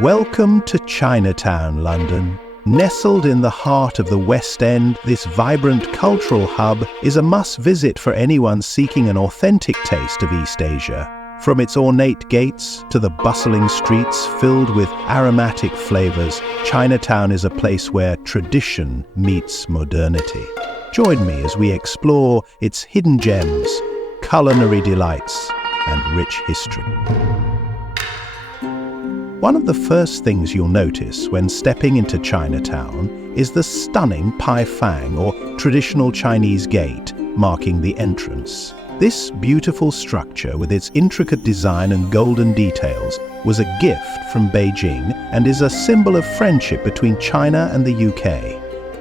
Welcome to Chinatown, London. Nestled in the heart of the West End, this vibrant cultural hub is a must-visit for anyone seeking an authentic taste of East Asia. From its ornate gates to the bustling streets filled with aromatic flavors, Chinatown is a place where tradition meets modernity. Join me as we explore its hidden gems, culinary delights, and rich history. One of the first things you'll notice when stepping into Chinatown is the stunning Pai Fang, or traditional Chinese gate, marking the entrance. This beautiful structure, with its intricate design and golden details, was a gift from Beijing and is a symbol of friendship between China and the UK.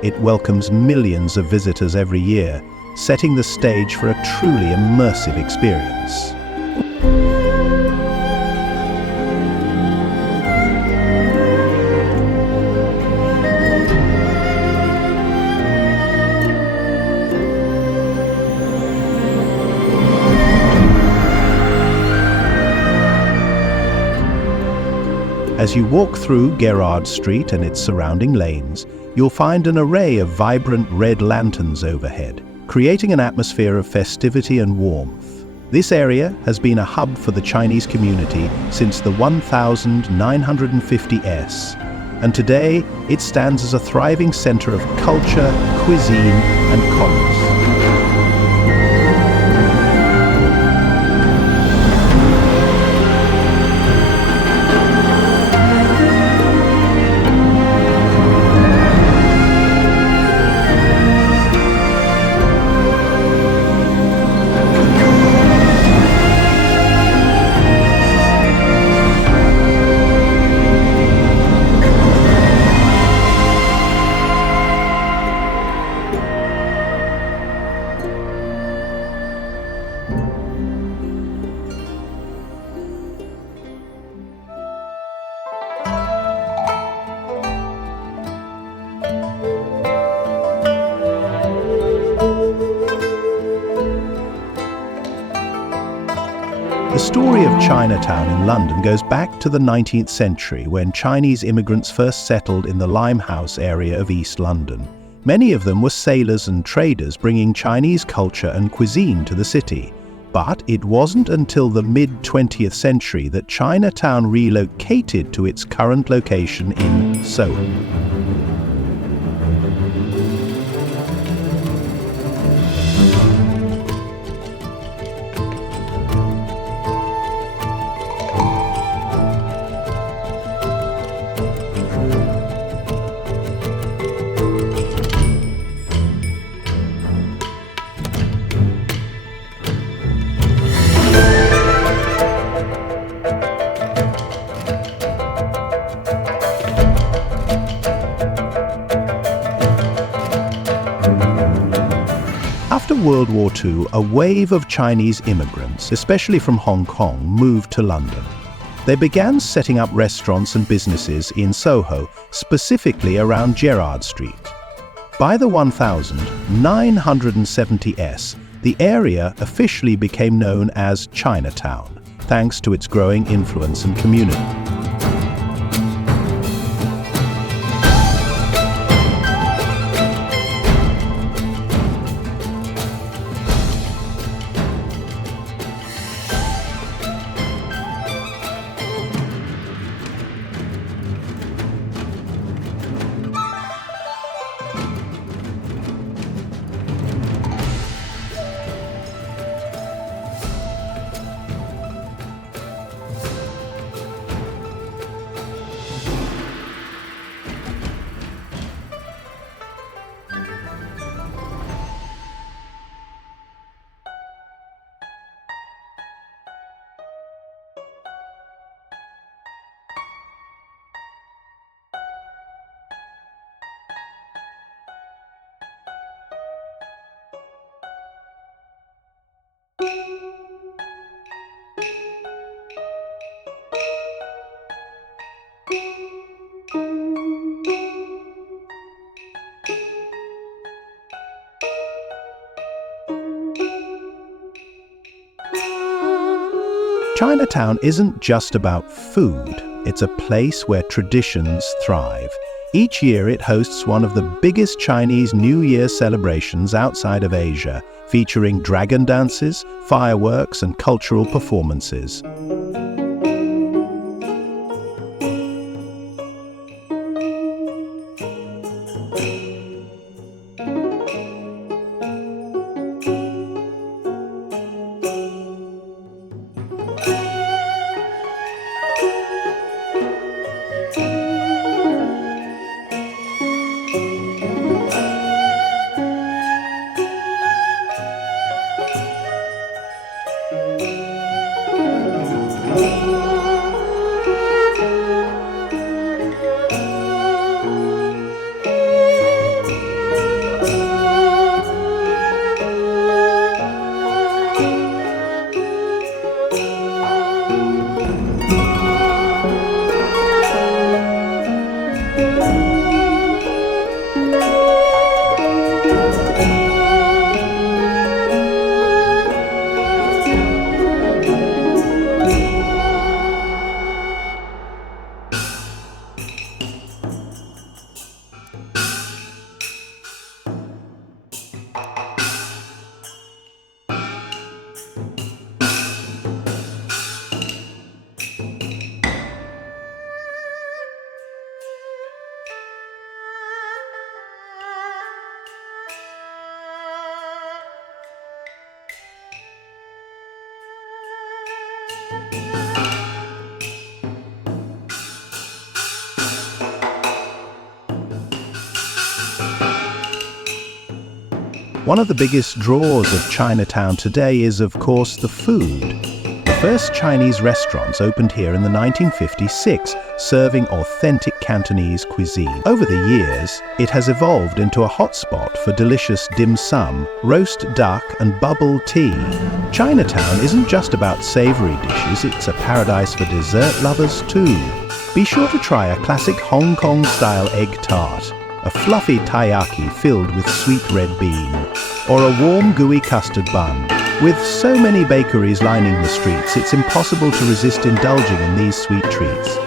It welcomes millions of visitors every year, setting the stage for a truly immersive experience. As you walk through Gerrard Street and its surrounding lanes, you'll find an array of vibrant red lanterns overhead, creating an atmosphere of festivity and warmth. This area has been a hub for the Chinese community since the 1950s, and today it stands as a thriving center of culture, cuisine, and commerce. The story of Chinatown in London goes back to the 19th century when Chinese immigrants first settled in the Limehouse area of East London. Many of them were sailors and traders bringing Chinese culture and cuisine to the city. But it wasn't until the mid-20th century that Chinatown relocated to its current location in Soho. After World War II, a wave of Chinese immigrants, especially from Hong Kong, moved to London. They began setting up restaurants and businesses in Soho, specifically around Gerrard Street. By the 1970s, the area officially became known as Chinatown, thanks to its growing influence and community. Chinatown isn't just about food. It's a place where traditions thrive. Each year it hosts one of the biggest Chinese New Year celebrations outside of Asia, featuring dragon dances, fireworks, and cultural performances. One of the biggest draws of Chinatown today is, of course, the food. The first Chinese restaurants opened here in the 1956, serving authentic Cantonese cuisine. Over the years, it has evolved into a hotspot for delicious dim sum, roast duck, and bubble tea. Chinatown isn't just about savory dishes, it's a paradise for dessert lovers too. Be sure to try a classic Hong Kong-style egg tart, a fluffy taiyaki filled with sweet red bean, or a warm gooey custard bun. With so many bakeries lining the streets, it's impossible to resist indulging in these sweet treats.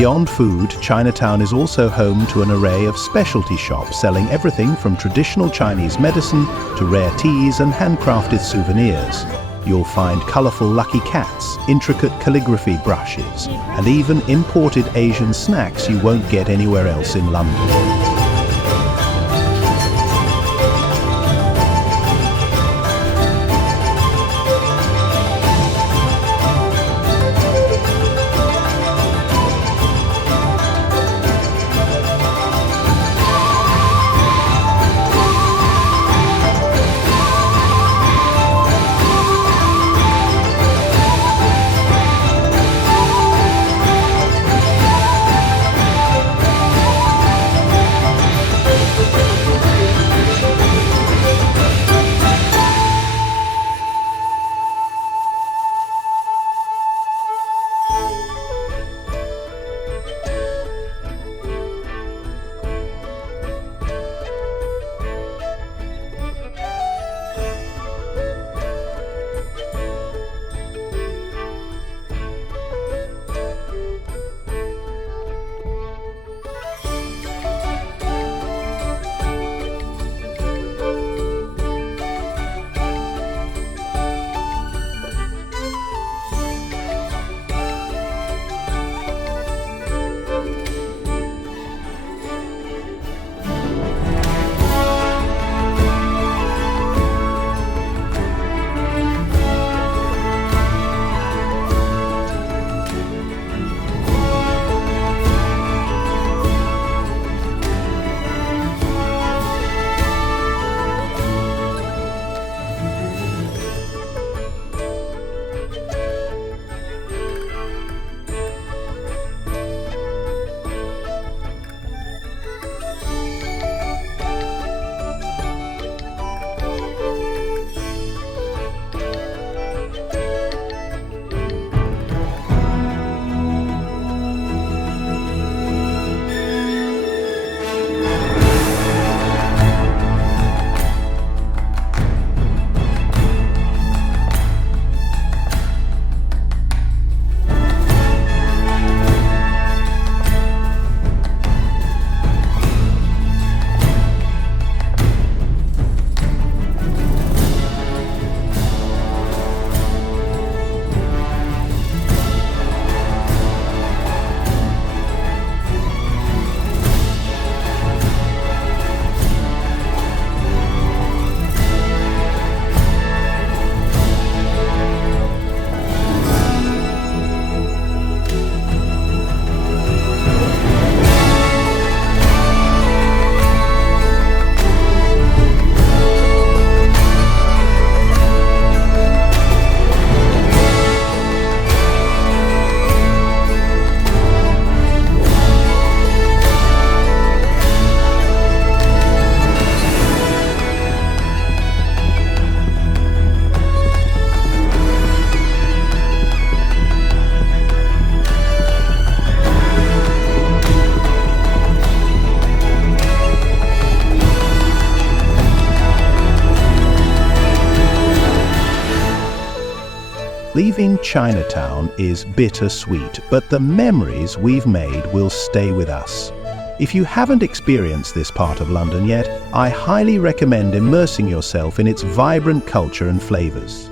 Beyond food, Chinatown is also home to an array of specialty shops selling everything from traditional Chinese medicine to rare teas and handcrafted souvenirs. You'll find colourful lucky cats, intricate calligraphy brushes, and even imported Asian snacks you won't get anywhere else in London. Leaving Chinatown is bittersweet, but the memories we've made will stay with us. If you haven't experienced this part of London yet, I highly recommend immersing yourself in its vibrant culture and flavors.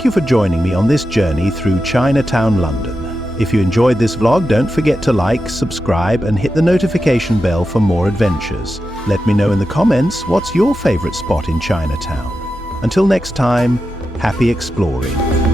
Thank you for joining me on this journey through Chinatown, London. If you enjoyed this vlog, don't forget to like, subscribe, and hit the notification bell for more adventures. Let me know in the comments what's your favorite spot in Chinatown. Until next time, happy exploring.